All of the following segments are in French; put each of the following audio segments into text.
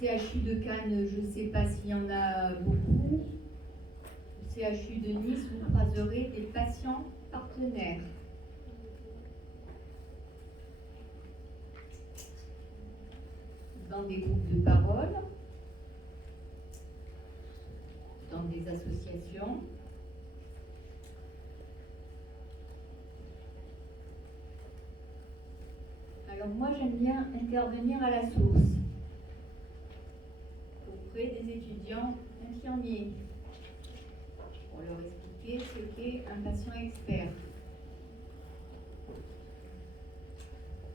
CHU de Cannes, je ne sais pas s'il y en a beaucoup. Au CHU de Nice, vous croiserez des patients partenaires. Dans des groupes de parole, dans des associations. Alors moi j'aime bien intervenir à la source auprès des étudiants infirmiers pour leur expliquer ce qu'est un patient expert.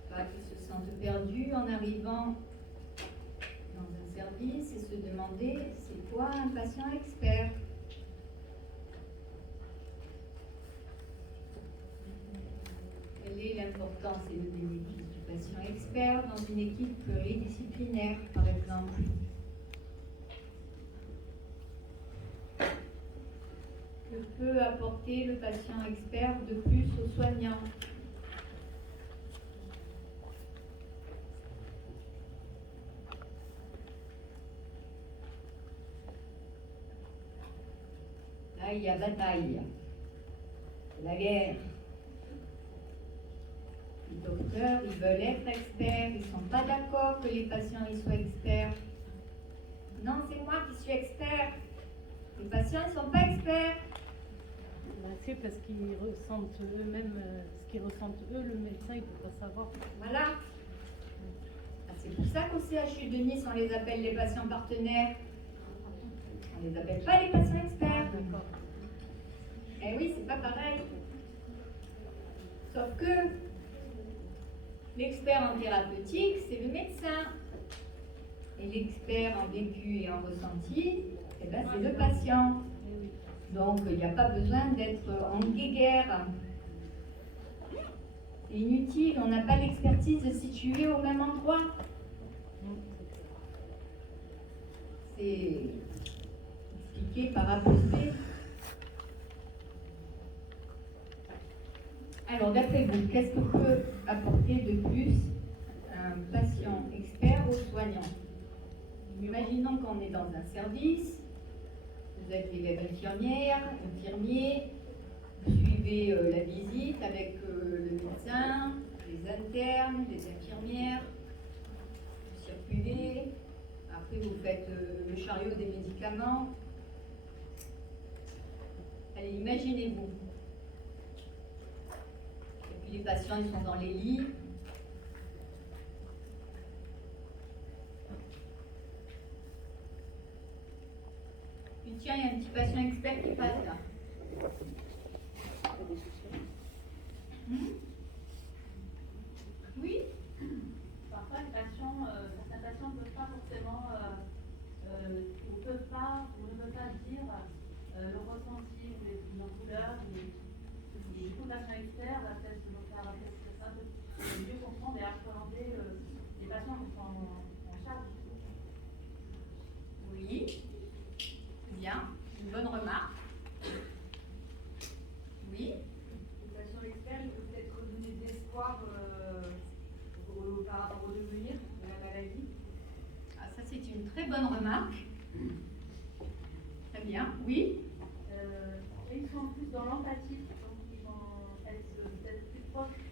Pas qu'ils se sentent perdus en arrivant dans un service et se demander c'est quoi un patient expert. Quelle est l'importance et le bénéfice du patient expert dans une équipe pluridisciplinaire, par exemple? Que peut apporter le patient expert de plus aux soignants? Là, il y a bataille, la guerre. Les docteurs, ils veulent être experts, ils ne sont pas d'accord que les patients ils soient experts. Non, c'est moi qui suis expert. Les patients, ils ne sont pas experts. C'est parce qu'ils ressentent eux-mêmes ce qu'ils ressentent eux, le médecin, il ne peut pas savoir. Voilà. C'est pour ça qu'au CHU de Nice, on les appelle les patients partenaires. On ne les appelle pas les patients experts. Eh oui, c'est pas pareil. Sauf que l'expert en thérapeutique, c'est le médecin. Et l'expert en vécu et en ressenti, eh ben, c'est le patient. Donc, il n'y a pas besoin d'être en guéguerre. C'est inutile, on n'a pas l'expertise située au même endroit. C'est expliqué par A plus B. Alors, d'après vous, qu'est-ce que peut apporter de plus un patient expert aux soignants? Imaginons qu'on est dans un service, vous êtes élève infirmière, infirmier, vous suivez la visite avec le médecin, les internes, les infirmières, vous circulez, après vous faites le chariot des médicaments. Allez, imaginez-vous. Et puis les patients, ils sont dans les lits. Puis tiens, il y a un petit patient expert qui passe là. Oui. Parfois, certains patients ne peuvent pas forcément, ou ne peuvent pas dire le ressenti ou leur douleur. Et du coup, le patient expert va peut-être nous faire ça, mieux comprendre et appréhender les patients qui sont en charge. Oui. Bien. Une bonne remarque. Oui. Le patient expert, il peut peut-être donner de l'espoir par rapport au devenir de la maladie. Ah, ça, c'est une très bonne remarque. Très bien. Oui. Et ils sont plus dans l'empathie, donc ils vont être peut-être plus proches.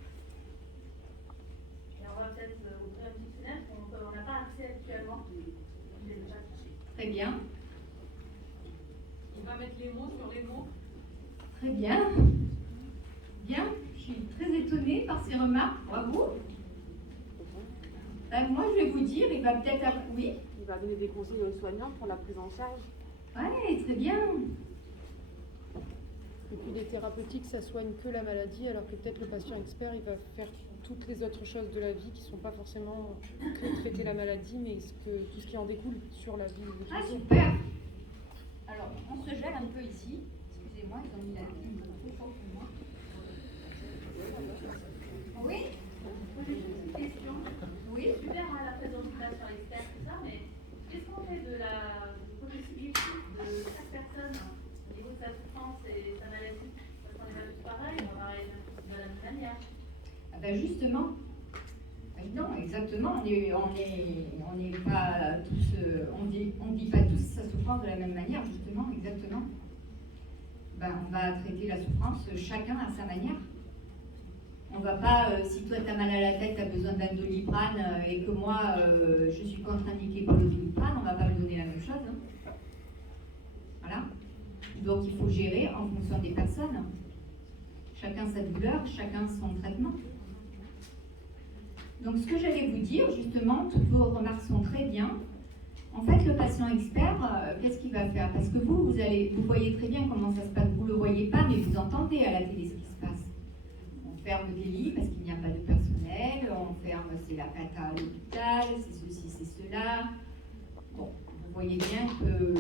Et on va peut-être ouvrir une petite fenêtre qu'on n'a pas accès actuellement. Très bien. Il va mettre les mots sur les mots. Très bien. Bien. Je suis très étonnée par ces remarques. Bravo. Ben, moi, je vais vous dire, il va peut-être... Oui. Il va donner des conseils aux soignants pour la prise en charge. Oui, très bien. Et puis les thérapeutiques, ça soigne que la maladie, alors que peut-être le patient expert, il va faire toutes les autres choses de la vie qui ne sont pas forcément que traiter la maladie, mais tout ce qui en découle sur la vie. Ah, super. Alors, on se gèle un peu ici. Excusez-moi, ils ont mis la clim trop fort pour moi. Oui. J'ai juste une question. Oui. Super à la présence du patient expert, tout ça, mais qu'est-ce qu'on fait de la possibilité de chaque personne au niveau de sa souffrance et sa maladie? Parce qu'on n'est pas tous pareils, on va parler de la même manière. Ah ben justement, non, exactement, on est on n'est pas tous, on vit pas tous sa souffrance de la même manière, justement, exactement. Ben, on va traiter la souffrance chacun à sa manière. On va pas, si toi tu as mal à la tête, tu as besoin d'un Doliprane et que moi je suis contre-indiquée pour le Doliprane, on va pas me donner la même chose. Hein. Voilà. Donc il faut gérer en fonction des personnes. Chacun sa douleur, chacun son traitement. Donc ce que j'allais vous dire, justement, toutes vos remarques sont très bien. En fait, le patient expert, qu'est-ce qu'il va faire? Parce que vous voyez très bien comment ça se passe. Vous ne le voyez pas, mais vous entendez à la télé ce qui se passe. On ferme des lits parce qu'il n'y a pas de personnel, on ferme, c'est la cata à l'hôpital, c'est ceci, c'est cela. Bon, vous voyez bien que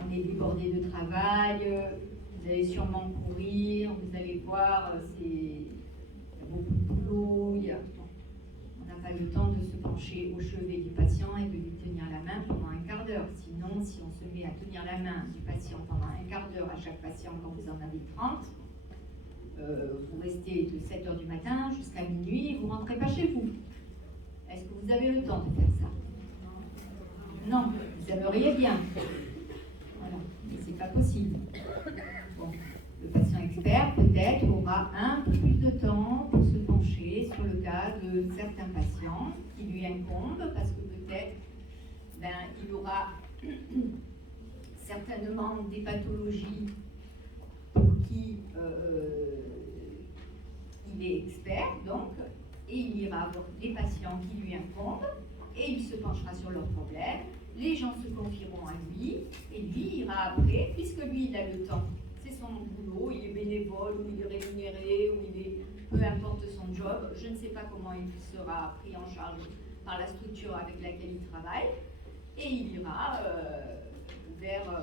on est débordé de travail, vous allez sûrement courir, vous allez voir, il y a beaucoup de boulot, on n'a pas le temps de se pencher au chevet du patient et de lui tenir la main pendant un quart d'heure. Sinon, si on se met à tenir la main du patient pendant un quart d'heure à chaque patient quand vous en avez 30, vous restez de 7h du matin jusqu'à minuit et vous ne rentrez pas chez vous. Est-ce que vous avez le temps de faire ça? Non, vous aimeriez bien. Voilà, mais c'est pas possible. Bon, le patient expert peut-être aura un peu plus de temps pour se pencher sur le cas de certains patients qui lui incombent parce que peut-être il aura certainement des pathologies pour qui il est expert, donc, et il ira voir les patients qui lui incombent et il se penchera sur leurs problèmes. Les gens se confieront à lui et lui ira après, puisque lui il a le temps. C'est son boulot, il est bénévole, ou il est rémunéré, ou il est, peu importe son job. Je ne sais pas comment il sera pris en charge par la structure avec laquelle il travaille. Et il ira vers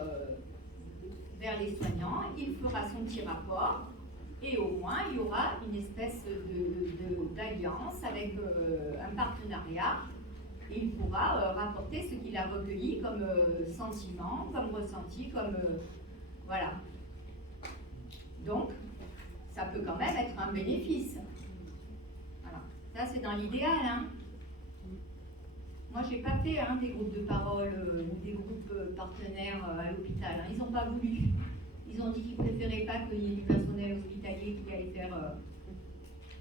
les soignants, il fera son petit rapport et au moins il y aura une espèce d'alliance avec un partenariat et il pourra rapporter ce qu'il a recueilli comme sentiment, comme ressenti, comme voilà. Donc, ça peut quand même être un bénéfice. Voilà. Ça c'est dans l'idéal, hein. Moi, j'ai pas fait des groupes de parole, des groupes partenaires à l'hôpital. Ils n'ont pas voulu. Ils ont dit qu'ils préféraient pas qu'il y ait du personnel hospitalier qui allait faire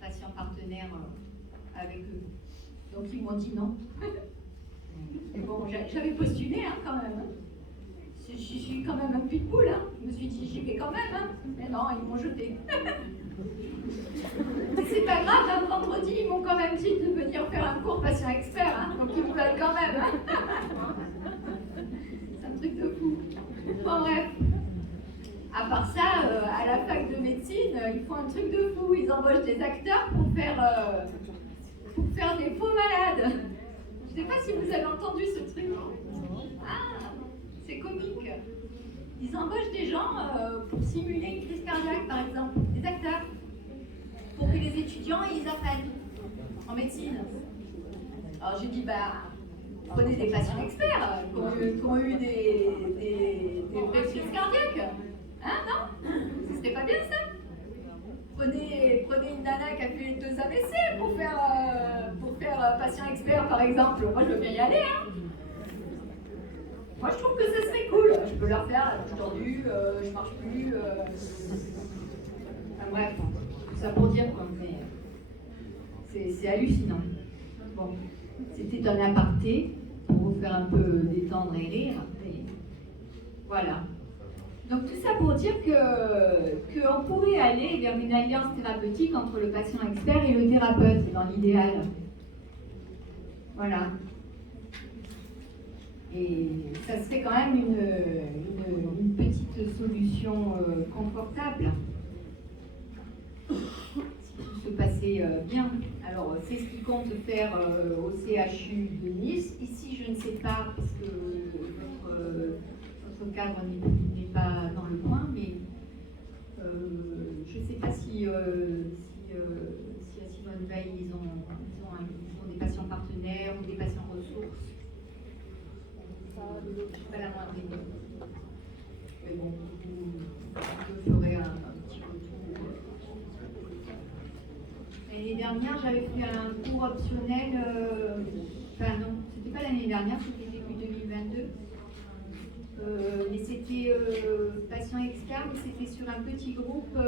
patient partenaire avec eux. Donc, ils m'ont dit non. Et bon, j'avais postulé quand même. Je suis quand même un pitbull. Je me suis dit, j'y vais quand même. Mais non, ils m'ont jeté. C'est pas grave, vendredi, ils m'ont quand même dit de venir faire un cours patient expert, donc ils me veulent quand même. C'est un truc de fou. Bon, bref. À part ça, à la fac de médecine, ils font un truc de fou. Ils embauchent des acteurs pour faire des faux malades. Je sais pas si vous avez entendu ce truc. Ah, c'est comique. Ils embauchent des gens pour simuler une crise cardiaque, par exemple, des acteurs. Pour que les étudiants ils apprennent en médecine. Alors j'ai dit prenez des patients experts qui ont eu des vraies crises cardiaques. Hein, non? C'était pas bien ça? Prenez une nana qui a fait 2 AVC pour faire patient expert par exemple. Moi je veux bien y aller. Moi je trouve que ça serait cool. Je peux leur faire la bouche tordue, je marche plus. Enfin, bref. Ça pour dire quoi, mais c'est hallucinant. Bon, c'était un aparté pour vous faire un peu détendre et rire. Mais voilà. Donc tout ça pour dire qu'on pourrait aller vers une alliance thérapeutique entre le patient expert et le thérapeute, dans l'idéal. Voilà. Et ça serait quand même une petite solution confortable. Si tout se passait bien. Alors, c'est ce qu'ils comptent faire au CHU de Nice. Ici, je ne sais pas, parce que notre cadre n'est pas dans le coin, mais je ne sais pas si à Simone Veil, ils ont des patients partenaires ou des patients ressources. Je ne suis pas la moindre idée. Mais bon, vous ferez un petit retour. L'année dernière, dernière, j'avais fait un cours optionnel, enfin non, c'était pas l'année dernière, c'était début 2022. Mais c'était patient externe, c'était sur un petit groupe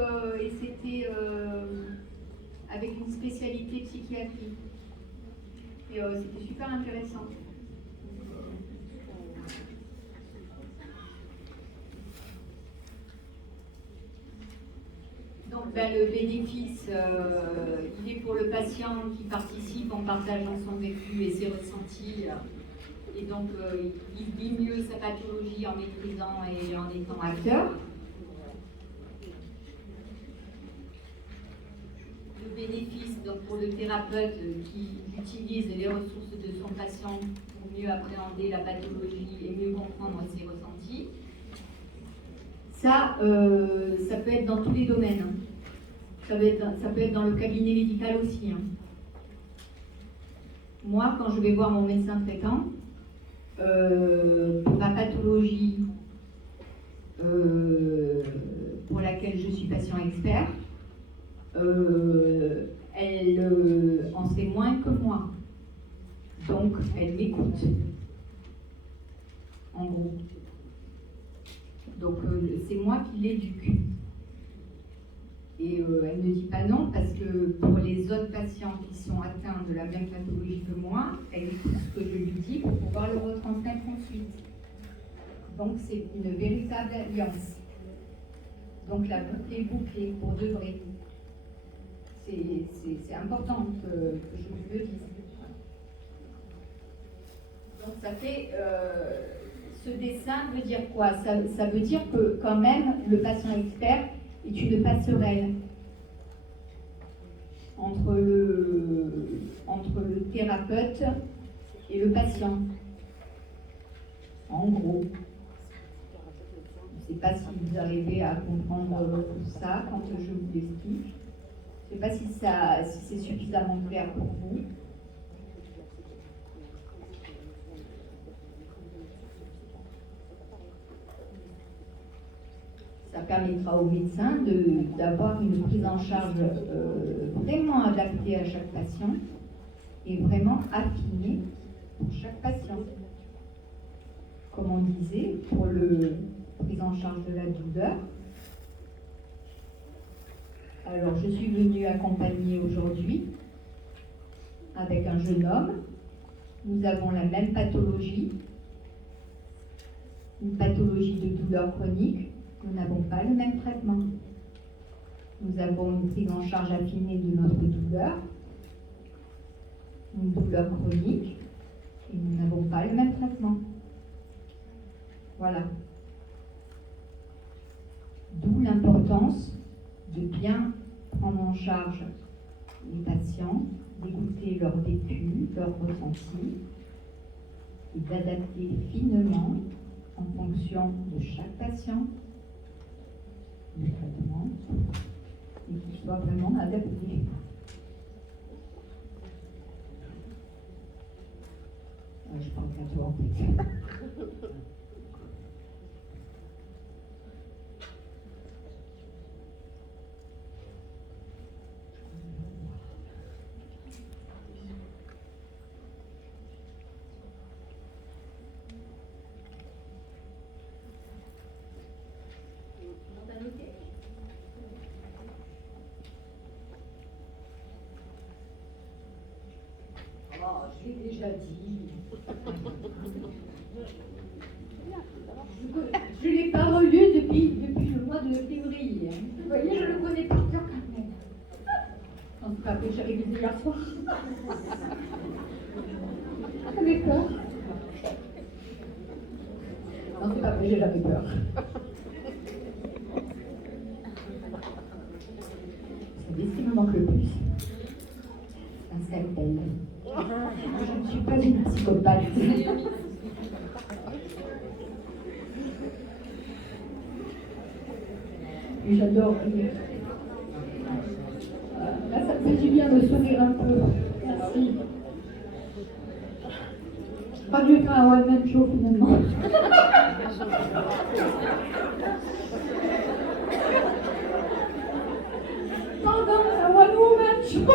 et c'était avec une spécialité psychiatrie. Et c'était super intéressant. Donc le bénéfice, il est pour le patient qui participe en partageant son vécu et ses ressentis. Et donc il vit mieux sa pathologie en maîtrisant et en étant acteur. Le bénéfice donc, pour le thérapeute qui utilise les ressources de son patient pour mieux appréhender la pathologie et mieux comprendre ses ressentis. Ça peut être dans tous les domaines. Ça peut être dans le cabinet médical aussi. Moi, quand je vais voir mon médecin traitant, pour ma pathologie pour laquelle je suis patient expert, elle en sait moins que moi. Donc, elle m'écoute. En gros. Donc, c'est moi qui l'éduque. Et elle ne dit pas non parce que pour les autres patients qui sont atteints de la même pathologie que moi, elle écoute ce que je lui dis pour pouvoir le retransmettre ensuite. Donc c'est une véritable alliance. Donc la boucle est bouclée pour de vrai. C'est important que je vous le dise. Donc ça fait... ce dessin veut dire quoi? Ça veut dire que quand même le patient expert est une passerelle entre le thérapeute et le patient. En gros. Je ne sais pas si vous arrivez à comprendre tout ça quand je vous l'explique. Je ne sais pas si c'est suffisamment clair pour vous. Ça permettra aux médecins d'avoir une prise en charge vraiment adaptée à chaque patient et vraiment affinée pour chaque patient. Comme on disait, pour la prise en charge de la douleur. Alors, je suis venue accompagner aujourd'hui avec un jeune homme. Nous avons la même pathologie, une pathologie de douleur chronique. Nous n'avons pas le même traitement. Nous avons une prise en charge affinée de notre douleur, une douleur chronique, et nous n'avons pas le même traitement. Voilà. D'où l'importance de bien prendre en charge les patients, d'écouter leur vécu, leurs ressentis, et d'adapter finement en fonction de chaque patient le traitement et qu'il soit vraiment adapté. Je parle qu'à toi en fait. Je l'ai déjà dit. Je ne l'ai pas relu depuis le mois de février. Vous voyez, je le connais par cœur quand même. En tout cas, après, j'ai révisé hier soir. J'avais peur. Non, c'est pas vrai, j'ai jamais peur. Vous savez ce qui me manque le plus? Un scalpel. Je ne suis pas une psychopathe. Et j'adore rire. Là, ça me fait du bien de sourire un peu. Merci. Je crois que je vais faire un one-man show finalement. Pardon, un one-woman show.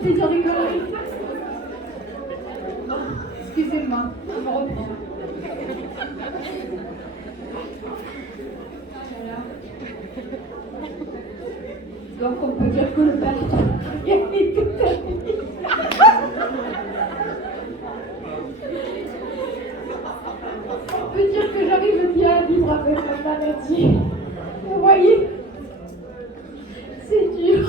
plaisir rigoler. Excusez-moi, je me reprends. Voilà. Donc on peut dire que le père a gagné toute sa vie. On peut dire que j'arrive bien à vivre avec ma maladie. Vous voyez, c'est dur.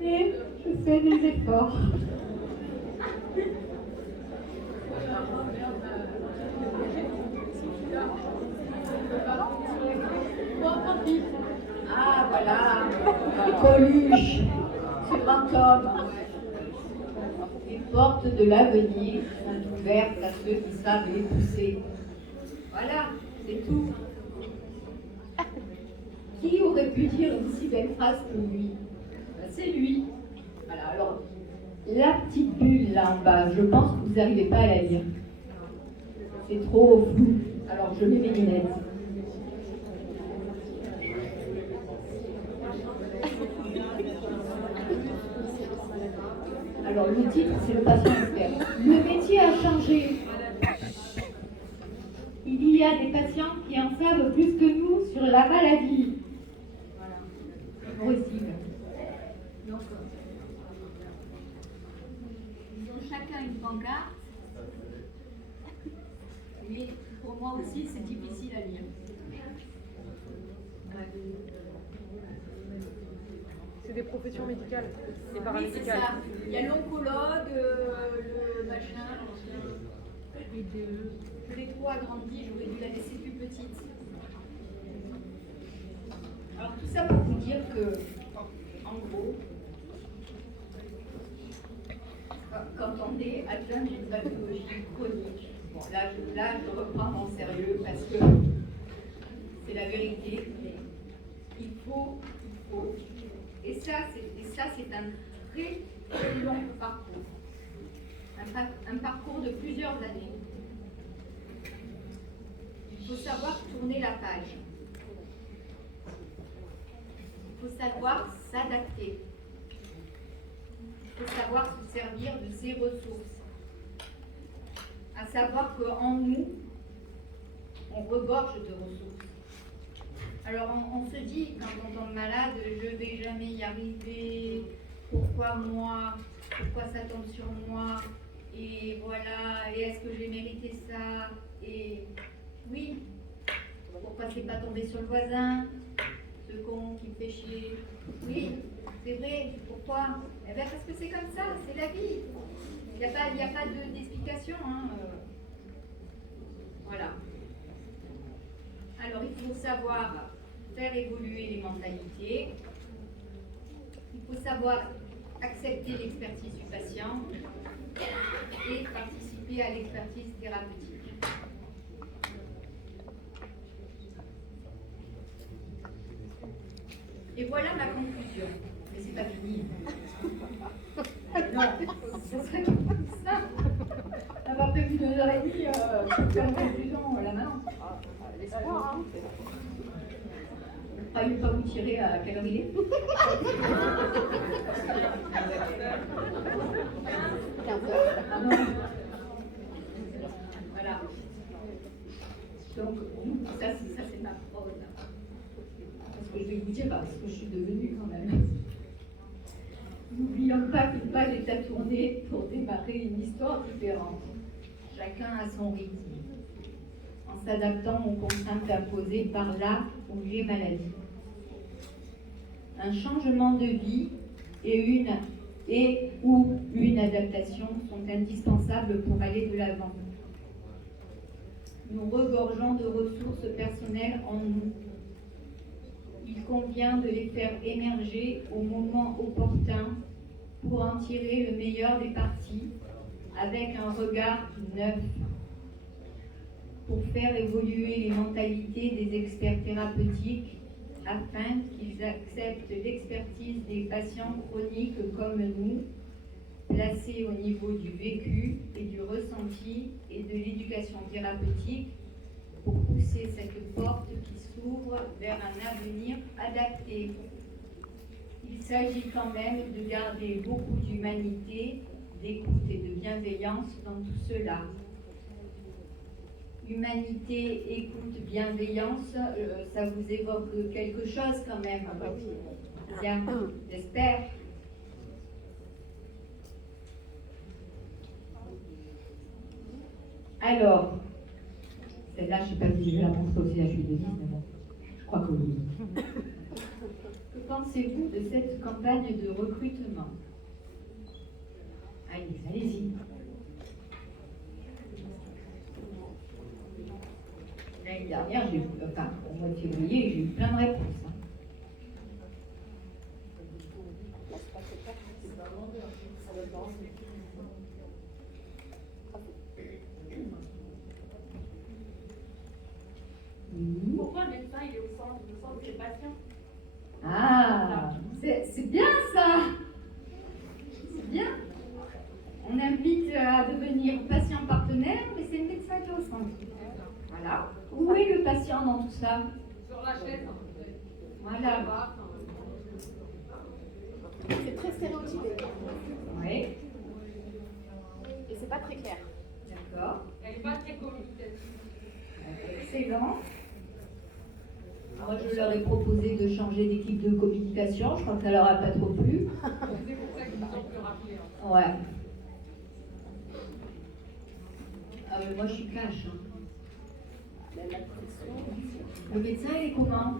Mais je fais des efforts. Ah voilà, Coluche, ce grand homme. Les portes de l'avenir sont ouvertes à ceux qui savent les pousser. Voilà, c'est tout. Qui aurait pu dire une si belle phrase que lui? Ben, c'est lui. Voilà, alors, la petite bulle là en bas, je pense que vous n'arrivez pas à la lire. C'est trop flou. Alors, je mets mes lunettes. Alors, le titre, c'est le patient expert. Le métier a changé. Il y a des patients qui en savent plus que nous sur la maladie. Voilà. Possible. Donc, ils ont chacun une pancarte. Mais pour moi aussi, c'est difficile à lire. C'est des professions médicales et Oui, c'est paramédicales. ça. Il y a l'oncologue, le machin. Je l'ai trop agrandi, j'aurais dû la laisser plus petite. Alors tout ça pour vous dire que, en gros, quand on est atteint d'une pathologie chronique, bon là je reprends mon sérieux parce que c'est la vérité, mais il faut, et ça c'est un très long parcours, un parcours de plusieurs années. Il faut savoir tourner la page. Il faut savoir s'adapter. Il faut savoir se servir de ses ressources. À savoir qu'en nous, on regorge de ressources. Alors on se dit, quand on tombe malade, je ne vais jamais y arriver, pourquoi moi, pourquoi ça tombe sur moi, et voilà, et est-ce que j'ai mérité ça, et oui, pourquoi c'est pas tombé sur le voisin, ce con qui me fait chier, oui, c'est vrai, pourquoi? Eh bien parce que c'est comme ça, c'est la vie, il n'y a pas d'explication, hein. Voilà. Alors il faut savoir faire évoluer les mentalités, il faut savoir accepter l'expertise du patient et participer à l'expertise thérapeutique. Et voilà ma conclusion. Mais c'est pas fini. Non, ce serait ça. On n'a pas prévu 2h30 pour faire une conclusion la main. L'espoir, hein. Ah, il ne pas vous tirer à quelle heure il est? 15h. Ah non. Voilà. Donc, ça c'est ma prose. Parce que je vais vous dire ce que je suis devenue quand même. N'oublions pas qu'une page est à tourner pour démarrer une histoire différente. Chacun à son rythme, en s'adaptant aux contraintes imposées par la ou les maladies. Un changement de vie et ou une adaptation sont indispensables pour aller de l'avant. Nous regorgeons de ressources personnelles en nous. Il convient de les faire émerger au moment opportun pour en tirer le meilleur des parties avec un regard neuf. Pour faire évoluer les mentalités des experts thérapeutiques afin qu'ils acceptent l'expertise des patients chroniques comme nous, placés au niveau du vécu et du ressenti et de l'éducation thérapeutique pour pousser cette porte qui s'ouvre vers un avenir adapté. il s'agit quand même de garder beaucoup d'humanité, d'écoute et de bienveillance dans tout cela. Humanité, écoute, bienveillance, ça vous évoque quelque chose quand même. Bien, j'espère. Alors, celle-là, je ne sais pas si je vais la montrer aussi, là je suis désolée, mais bon, je crois que oui. Que pensez-vous de cette campagne de recrutement? Allez-y. L'année dernière, au mois de février, j'ai eu plein de réponses. Hein. Pourquoi le médecin il est au centre de ses patients? Ah, c'est bien ça. C'est bien. On invite à devenir patient partenaire, mais c'est le médecin qui est au centre. Voilà. Où est le patient dans tout ça? Sur la chaise. Voilà. C'est très stéréotypé. Oui. Et c'est pas très clair. D'accord. Elle n'est pas très communicative. Excellent. Moi, je leur ai proposé de changer d'équipe de communication. Je crois que ça leur a pas trop plu. C'est pour ça qu'ils sont plus rappelés. Ouais. Ah, mais moi, je suis cash. Hein. Le médecin, il est comment?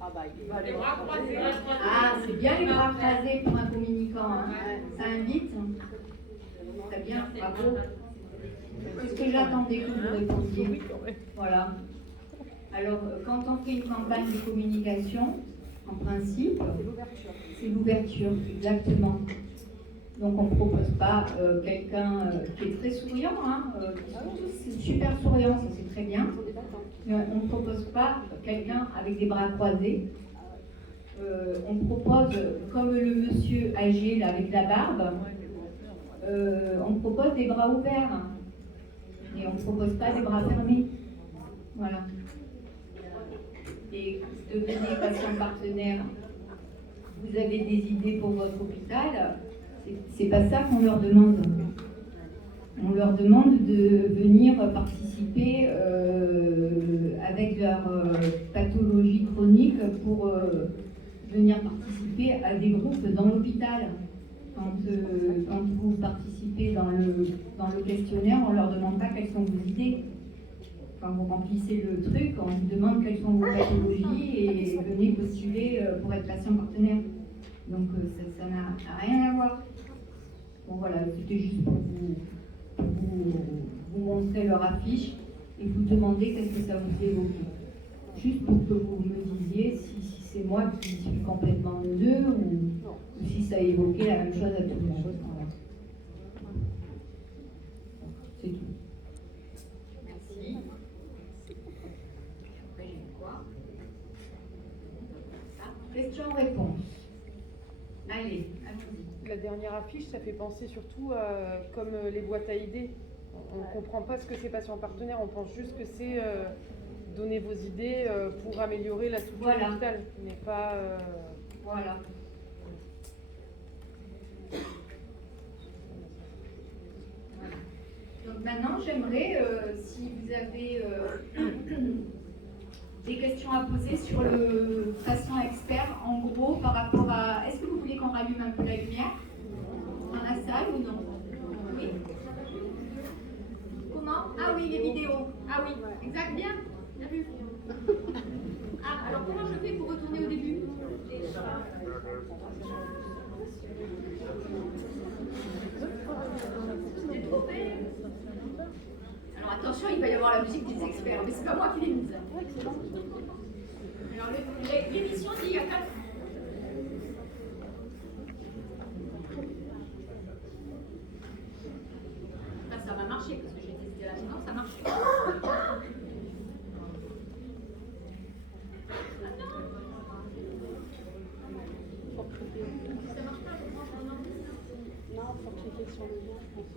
Ah bah, il va Les aller bras croisés. Ah, c'est bien les bras croisés pour un communicant. Hein. Ça invite. Très bien, bravo. C'est ce que j'attendais que vous répondiez. Voilà. Alors, quand on fait une campagne de communication, en principe, c'est l'ouverture, exactement. Donc, on ne propose pas quelqu'un qui est très souriant. Hein, ils sont tous super souriants, ça c'est très bien. Mais on ne propose pas quelqu'un avec des bras croisés. On propose, comme le monsieur âgé là, avec la barbe, on propose des bras ouverts. Et on ne propose pas des bras fermés. Voilà. Et devenez patient partenaire. Vous avez des idées pour votre hôpital, c'est pas ça qu'on leur demande. On leur demande de venir participer avec leur pathologie chronique pour venir participer à des groupes dans l'hôpital. Quand vous participez dans le questionnaire, on ne leur demande pas quelles sont vos idées. Quand vous remplissez le truc, on vous demande quelles sont vos pathologies et venez postuler pour être patient partenaire. Donc ça n'a rien à voir. Bon voilà, c'était juste pour vous montrer leur affiche et vous demander qu'est-ce que ça vous évoque. Juste pour que vous me disiez si c'est moi qui suis complètement neuneux ou si ça évoquait la même chose à tout le monde. Voilà. C'est tout. Merci. Après, j'ai quoi? Question-réponse. Allez, allons-y. La dernière affiche, ça fait penser surtout comme les boîtes à idées. On ne comprend pas ce que c'est patient partenaire, on pense juste que c'est donner vos idées pour améliorer la structure hôpital, mais pas... Voilà. Donc maintenant, j'aimerais, si vous avez des questions à poser sur le patient expert, en gros, par rapport à... Est-ce que vous voulez qu'on rallume un peu la lumière dans la salle ou non? Oui. Comment? Ah oui, les vidéos. Ah oui, exact, bien. Bien vu. Ah, alors comment je fais pour retourner au début? J'ai trouvé. Alors attention, il va y avoir la musique des experts, mais c'est pas moi qui l'ai mise. Alors l'émission dit il y a 4. Là, ça va marcher parce que j'ai testé la maison, ça marche. Ça marche pas, je prends un ordinateur. Non, il faut cliquer sur le lien, je pense.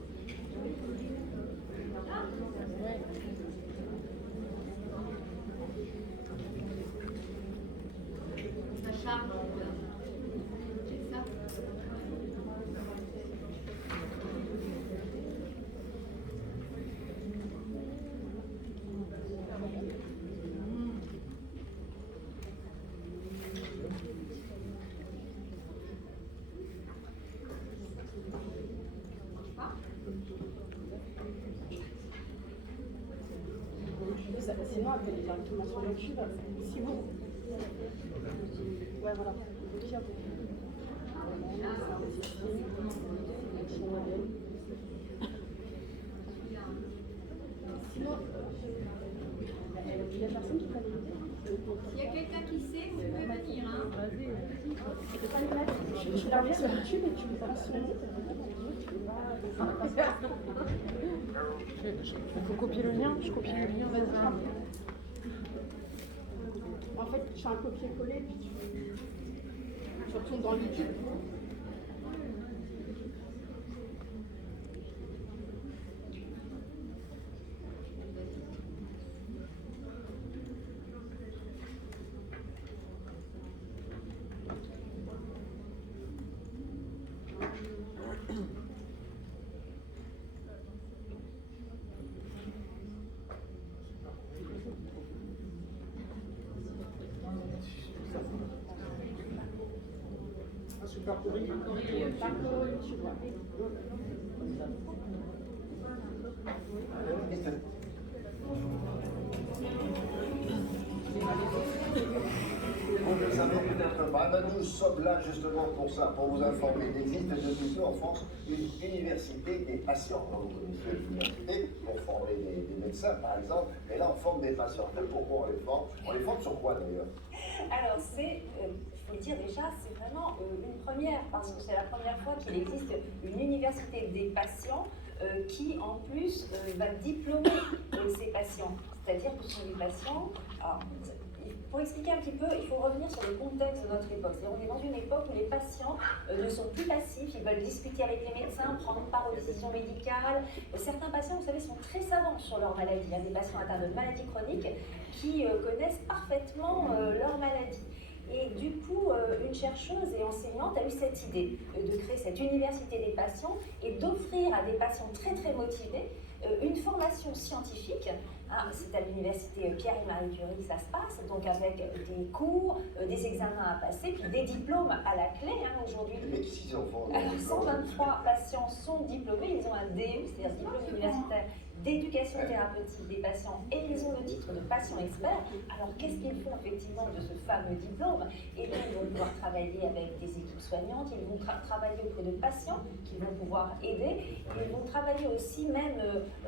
Ça charge. Sinon, appelez directement sur YouTube. Si vous. Ouais, voilà. Sinon, il y a personne qui peut S'il y a quelqu'un qui sait, vous pouvez venir. Hein. Je l'ai remis sur YouTube et tu me passes sur Il faut copier le lien, je copie le lien. En fait, je fais un copier-coller puis tu retournes dans YouTube. Parcours YouTube, Vous savez peut-être pas, ben nous sommes là justement pour ça, pour vous informer. Il existe depuis peu en France une université des patients. Donc, vous connaissez l'université pour former des médecins par exemple, mais là on forme des patients. Pourquoi on les forme? On les forme sur quoi d'ailleurs? Alors c'est, il faut le dire déjà, c'est vraiment une première, parce que c'est la première fois qu'il existe une université des patients qui en plus va diplômer ces patients. C'est-à-dire que ce sont des patients... Alors, pour expliquer un petit peu, il faut revenir sur le contexte de notre époque. On est dans une époque où les patients ne sont plus passifs, ils veulent discuter avec les médecins, prendre part aux décisions médicales. Certains patients, vous savez, sont très savants sur leur maladie. Il y a des patients atteints de maladies chroniques qui connaissent parfaitement leur maladie. Et du coup, une chercheuse et enseignante a eu cette idée de créer cette université des patients et d'offrir à des patients très très motivés une formation scientifique. Hein, c'est à l'université Pierre et Marie Curie que ça se passe, donc avec des cours, des examens à passer, puis des diplômes à la clé. Hein, aujourd'hui, alors 123 patients sont diplômés, ils ont un DU, c'est-à-dire diplôme universitaire d'éducation thérapeutique des patients, et ils ont le titre de patient expert. Alors qu'est-ce qu'ils font effectivement de ce fameux diplôme? Et bien, ils vont pouvoir travailler avec des équipes soignantes, ils vont travailler auprès de patients qu'ils vont pouvoir aider, ils vont travailler aussi même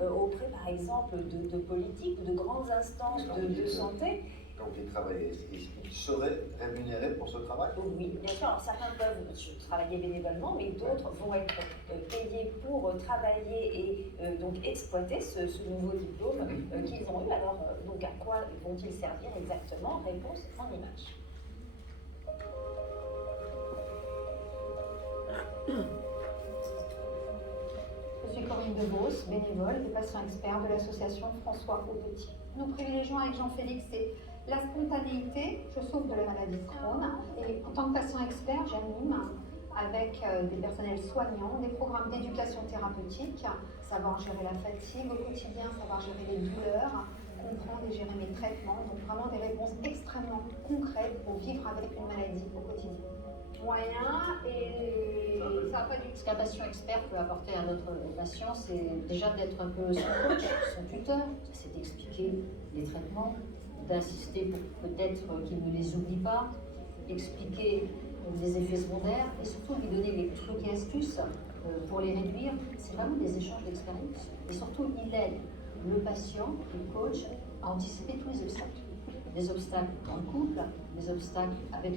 auprès par exemple de politiques ou de grandes instances de santé. Donc ils seraient rémunérés pour ce travail? Oui, bien sûr. Alors, certains peuvent travailler bénévolement, mais d'autres vont être payés pour travailler et donc exploiter ce nouveau diplôme qu'ils ont eu. Alors, donc à quoi vont-ils servir exactement? Réponse en image. Je suis Corinne Debos, bénévole et patient expert de l'association François Aupetit. Nous privilégions avec Jean-Félix la spontanéité. Je souffre de la maladie de Crohn et en tant que patient expert, j'anime avec des personnels soignants des programmes d'éducation thérapeutique, savoir gérer la fatigue au quotidien, savoir gérer les douleurs, comprendre et gérer mes traitements, donc vraiment des réponses extrêmement concrètes pour vivre avec une maladie au quotidien. Moyen et ça va pas du tout. Ce qu'un patient expert peut apporter à notre patient, c'est déjà d'être un peu son coach, son tuteur, c'est d'expliquer les traitements, d'insister pour peut-être qu'il ne les oublie pas, expliquer les effets secondaires et surtout lui donner les trucs et astuces pour les réduire. C'est vraiment des échanges d'expérience. Et surtout, il aide le patient, le coach, à anticiper tous les obstacles. Les obstacles dans le couple, les obstacles avec